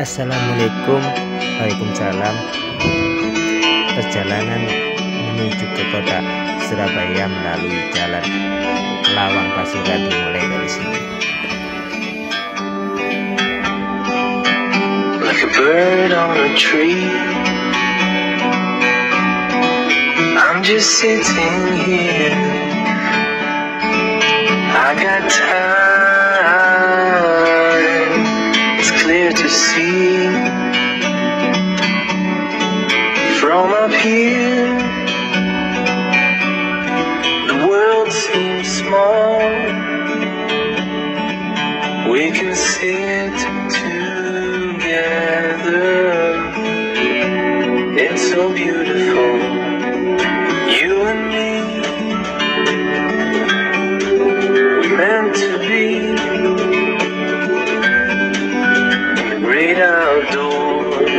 Assalamualaikum. Waalaikumsalam. Perjalanan menuju ke kota Surabaya melalui jalan Lawang Pasuruan dimulai dari sini. Like a bird on a tree, I'm just sitting here. I got time, it's clear to see. From up here, the world seems small. We can sit together, it's so beautiful. You and me, we're meant to be in the great outdoors,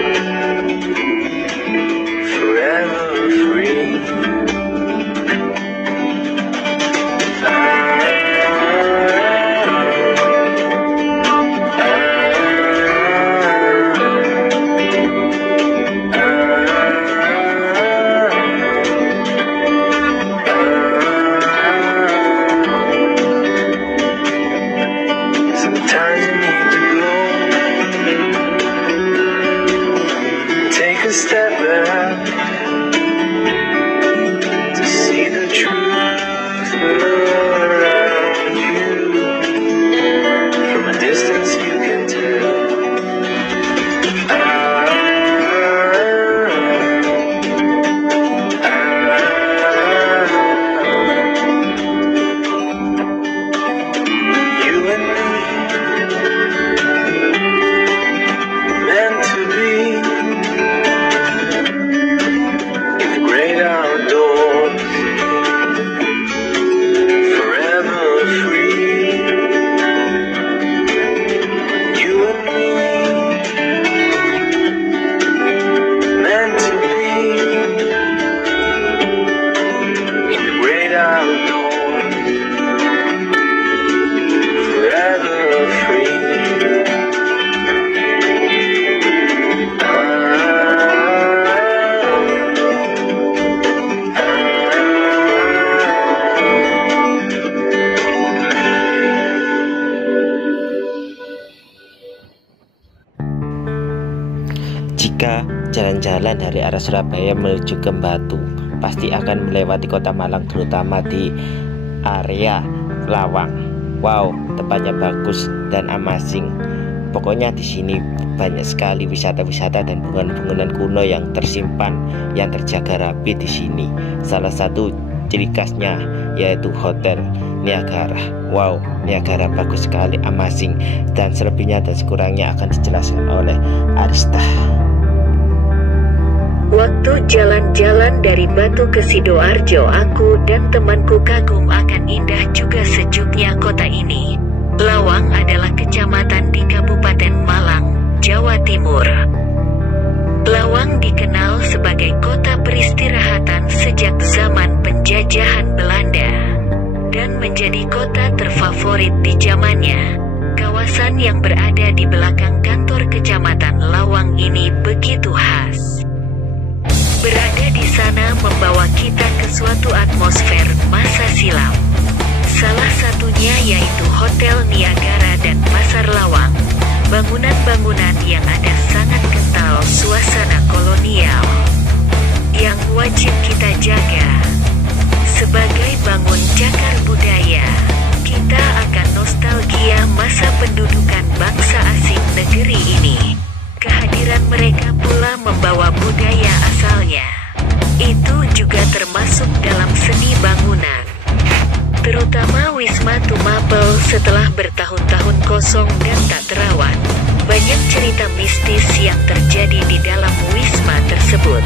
forever free. Sometimes you need to go, take a step back to see the truth around you. From a distance you can tell. You and me, meant to be in the great outdoors, forever free. You and me, meant to be in the great outdoors, forever free. Jika jalan-jalan dari arah Surabaya menuju ke Batu, pasti akan melewati kota Malang, terutama di area Lawang. Wow, tempatnya bagus dan amazing. Pokoknya di sini banyak sekali wisata-wisata dan bangunan-bangunan kuno yang tersimpan, yang terjaga rapi di sini. Salah satu ciri khasnya yaitu Hotel Niagara. Wow, Niagara bagus sekali, amazing, dan selebihnya dan sekurangnya akan dijelaskan oleh Arista. Waktu jalan-jalan dari Batu ke Sidoarjo, aku dan temanku kagum akan indah juga sejuknya kota ini. Lawang adalah kecamatan di Kabupaten Malang, Jawa Timur. Lawang dikenal sebagai kota peristirahatan sejak zaman penjajahan Belanda dan menjadi kota terfavorit di zamannya. Kawasan yang berada di belakang kantor kecamatan Lawang ini begitu khas. Berada di sana membawa kita ke suatu atmosfer masa silam. Salah satunya yaitu Hotel Niagara dan Pasar Lawang. Bangunan-bangunan yang ada sangat kental suasana kolonial yang wajib kita jaga. Sebagai bangun cagar budaya, kita akan nostalgia masa pendudukan bangsa asing negeri ini. Kehadiran mereka pula membawa budaya asalnya. Itu juga termasuk dalam seni bangunan. Terutama Wisma Tumapel setelah bertahun-tahun kosong dan tak terawat. Banyak cerita mistis yang terjadi di dalam wisma tersebut.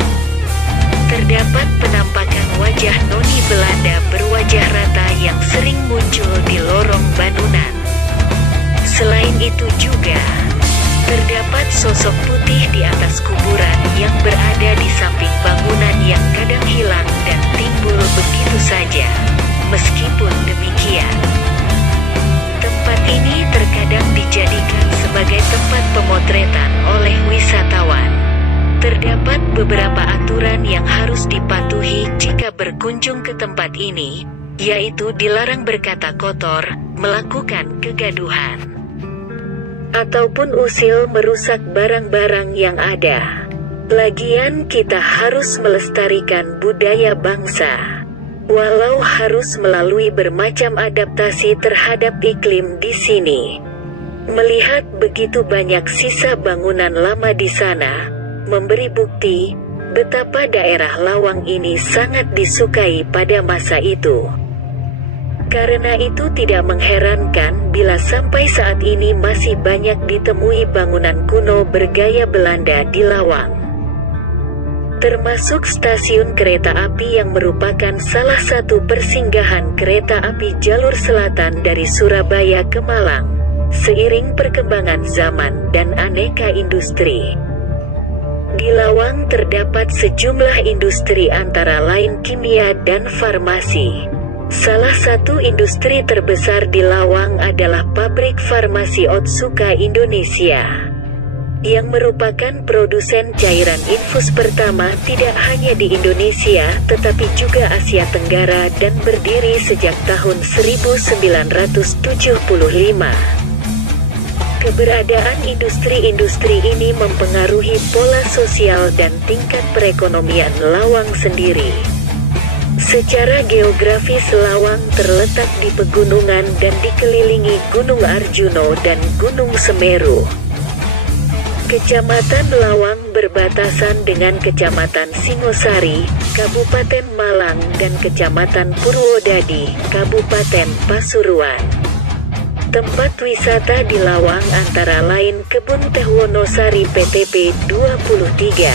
Terdapat penampakan wajah noni Belanda berwajah rata yang sering muncul di lorong bangunan. Selain itu juga terdapat sosok putih di atas kuburan yang berada di samping bangunan yang kadang hilang dan timbul begitu saja. Meskipun demikian, tempat ini terkadang dijadikan sebagai tempat pemotretan oleh harus dipatuhi jika berkunjung ke tempat ini, yaitu dilarang berkata kotor, melakukan kegaduhan, ataupun usil merusak barang-barang yang ada. Lagian kita harus melestarikan budaya bangsa, walau harus melalui bermacam adaptasi terhadap iklim di sini. Melihat begitu banyak sisa bangunan lama di sana, memberi bukti betapa daerah Lawang ini sangat disukai pada masa itu. Karena itu tidak mengherankan bila sampai saat ini masih banyak ditemui bangunan kuno bergaya Belanda di Lawang. Termasuk stasiun kereta api yang merupakan salah satu persinggahan kereta api jalur selatan dari Surabaya ke Malang, seiring perkembangan zaman dan aneka industri. Di Lawang terdapat sejumlah industri antara lain kimia dan farmasi. Salah satu industri terbesar di Lawang adalah pabrik farmasi Otsuka Indonesia, yang merupakan produsen cairan infus pertama tidak hanya di Indonesia tetapi juga Asia Tenggara dan berdiri sejak tahun 1975. Keberadaan industri-industri ini mempengaruhi pola sosial dan tingkat perekonomian Lawang sendiri. Secara geografis Lawang terletak di pegunungan dan dikelilingi Gunung Arjuno dan Gunung Semeru. Kecamatan Lawang berbatasan dengan Kecamatan Singosari, Kabupaten Malang dan Kecamatan Purwodadi, Kabupaten Pasuruan. Tempat wisata di Lawang antara lain Kebun Teh Wonosari PTP 23,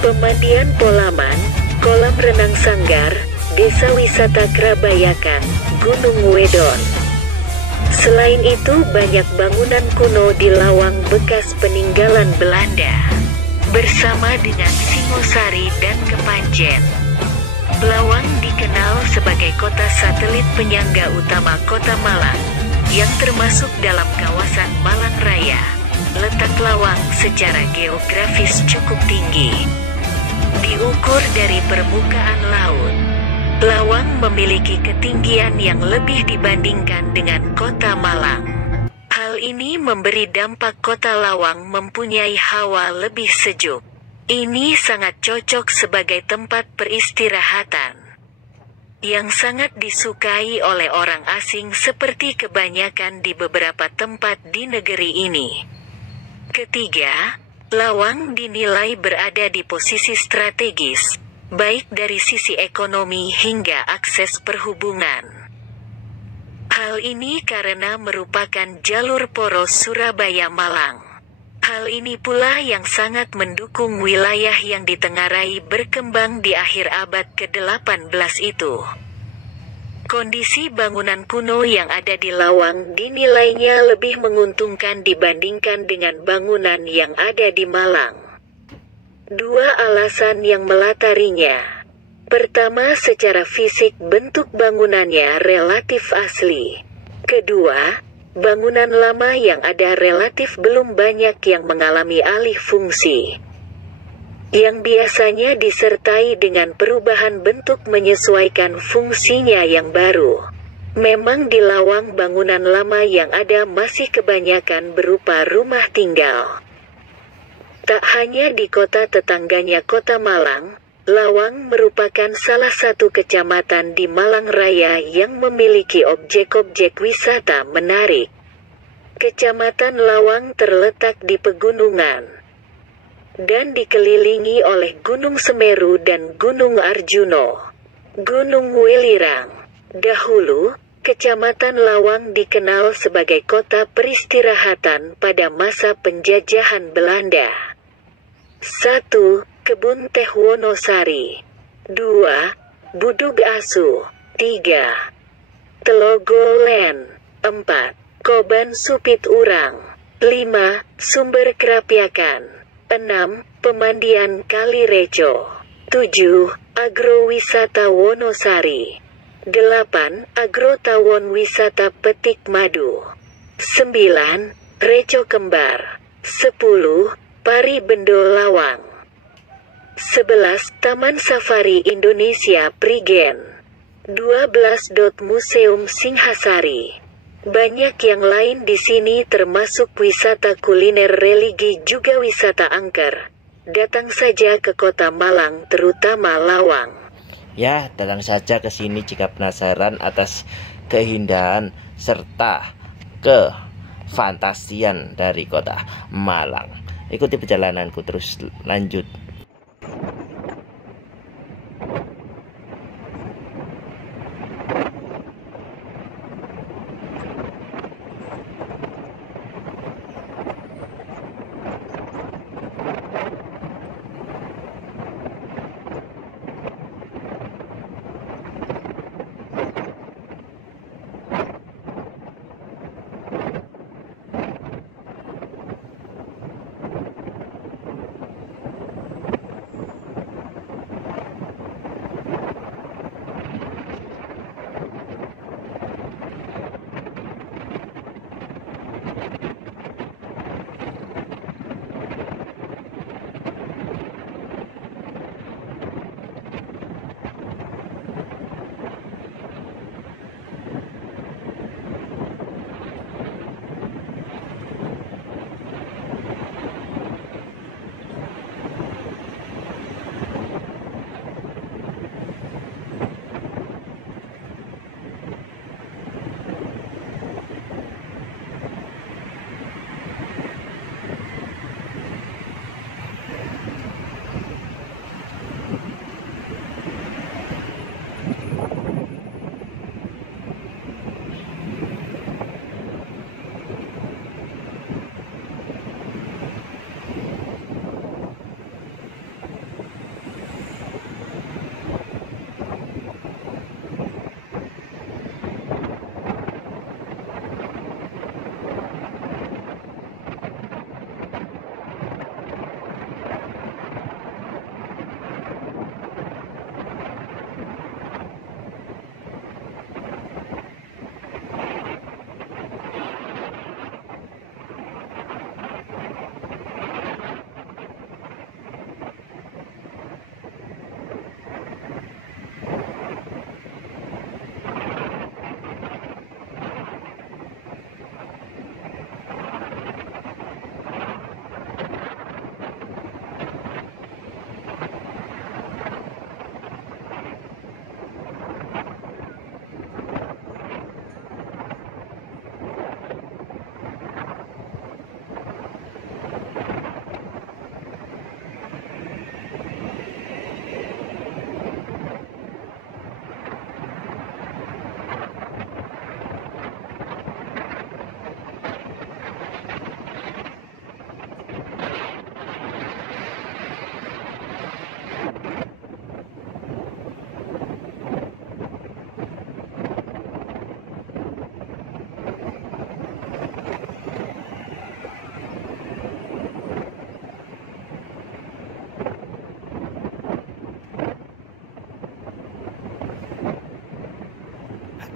Pemandian Polaman, Kolam Renang Sanggar, Desa Wisata Krabayakan, Gunung Wedon. Selain itu banyak bangunan kuno di Lawang bekas peninggalan Belanda, bersama dengan Singosari dan Kepanjen. Lawang dikenal sebagai kota satelit penyangga utama kota Malang, yang termasuk dalam kawasan Malang Raya. Letak Lawang secara geografis cukup tinggi. Diukur dari permukaan laut, Lawang memiliki ketinggian yang lebih dibandingkan dengan kota Malang. Hal ini memberi dampak kota Lawang mempunyai hawa lebih sejuk. Ini sangat cocok sebagai tempat peristirahatan, yang sangat disukai oleh orang asing seperti kebanyakan di beberapa tempat di negeri ini. Ketiga, Lawang dinilai berada di posisi strategis, baik dari sisi ekonomi hingga akses perhubungan. Hal ini karena merupakan jalur poros Surabaya-Malang. Hal ini pula yang sangat mendukung wilayah yang ditengarai berkembang di akhir abad ke-18 itu. Kondisi bangunan kuno yang ada di Lawang dinilainya lebih menguntungkan dibandingkan dengan bangunan yang ada di Malang. Dua alasan yang melatarinya. Pertama, secara fisik bentuk bangunannya relatif asli. Kedua, bangunan lama yang ada relatif belum banyak yang mengalami alih fungsi, yang biasanya disertai dengan perubahan bentuk menyesuaikan fungsinya yang baru. Memang di Lawang bangunan lama yang ada masih kebanyakan berupa rumah tinggal. Tak hanya di kota tetangganya kota Malang, Lawang merupakan salah satu kecamatan di Malang Raya yang memiliki objek-objek wisata menarik. Kecamatan Lawang terletak di pegunungan dan dikelilingi oleh Gunung Semeru dan Gunung Arjuno, Gunung Welirang. Dahulu, Kecamatan Lawang dikenal sebagai kota peristirahatan pada masa penjajahan Belanda. 1. Kebun Teh Wonosari. 2. Budug Asu. 3. Telogolen. 4. Koban Supit Urang. 5. Sumber Kerapyakan. 6. Pemandian Kali Reco. 7. Agrowisata Wonosari. 8. Agrotawon Wisata Petik Madu. 9. Reco Kembar. 10. Pari Bendo Lawang. 11. Taman Safari Indonesia Prigen. 12. Museum Singhasari. Banyak yang lain di sini termasuk wisata kuliner religi juga wisata angker. Datang saja ke Kota Malang terutama Lawang. Ya, datang saja ke sini jika penasaran atas keindahan serta kefantasian dari Kota Malang. Ikuti perjalananku terus lanjut.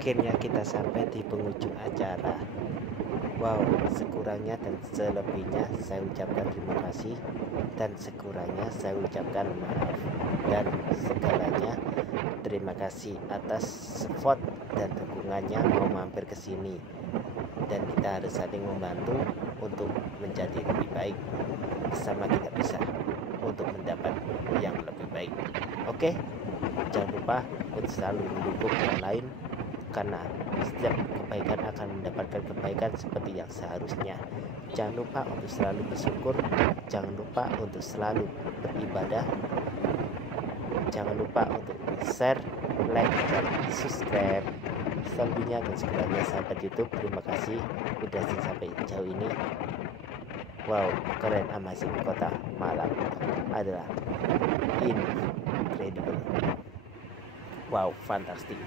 Akhirnya kita sampai di penghujung acara. Wow, sekurangnya dan selebihnya saya ucapkan terima kasih, dan sekurangnya saya ucapkan maaf, dan segalanya terima kasih atas support dan dukungannya mau mampir ke sini. Dan kita harus saling membantu untuk menjadi lebih baik. Bersama kita bisa untuk mendapat yang lebih baik. Oke, jangan lupa untuk selalu mendukung yang lain, karena setiap kebaikan akan mendapatkan kebaikan seperti yang seharusnya. Jangan lupa untuk selalu bersyukur, jangan lupa untuk selalu beribadah, jangan lupa untuk share, like, dan subscribe. Selebihnya dan segalanya sahabat YouTube, terima kasih udah sampai jauh ini. Wow, keren, amazing. Kota Malang adalah incredible. Wow, fantastic.